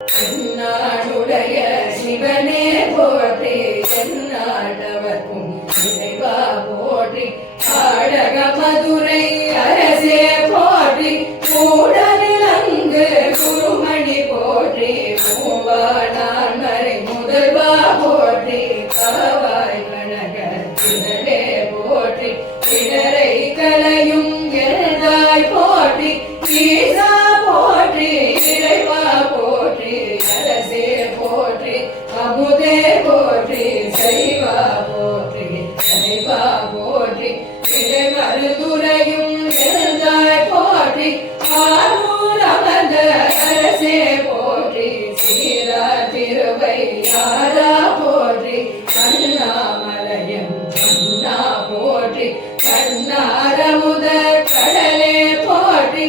என்னாடுடைய சிவனே போற்றி என்னாட்டவர்க்கும் இறைவா போற்றி ஆடக மதுரை அரசே போற்றி கூடலிலங்கு குருமணி போற்றி மூவானான் மறை முதல்வா போற்றி காவாய் கனக திரளே போற்றி இடரை கலையும் எழுதாய் போற்றி ஈசா போற்றி இறைவா போற்றி அரசே போற்றி அமுதே போற்றி சைவா போற்றி சைவா போற்றி இறைமருதுரையும் எழுதாய் போற்றி ஆரூர் அமர்ந்த அரசே போற்றி சீரா திருவையாரா போற்றி அண்ணாமலையம் அண்ணா போற்றி கண்ணாரமுத கடலே போற்றி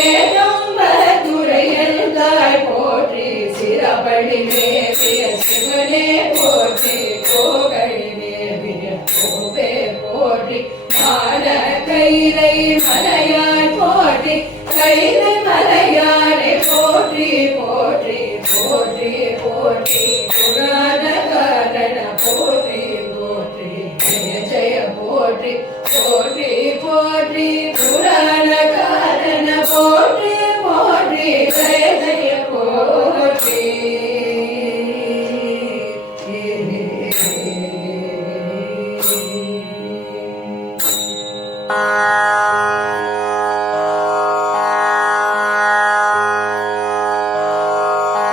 ஏகம்பதுரை எழுதாய் போற்றி சிறபடி தேவிய சிவனே போற்றி கோகழி தேவிய கோபே போற்றி மான கைலை மலையாய் போற்றி கைலை மலையானே போற்றி போற்றி போற்றி போற்றி புராண காரண போற்றி போற்றி ஜெய ஜெய போற்றி போற்றி போற்றி புராண காரண போற்றி போற்றி ஜெய ஜெய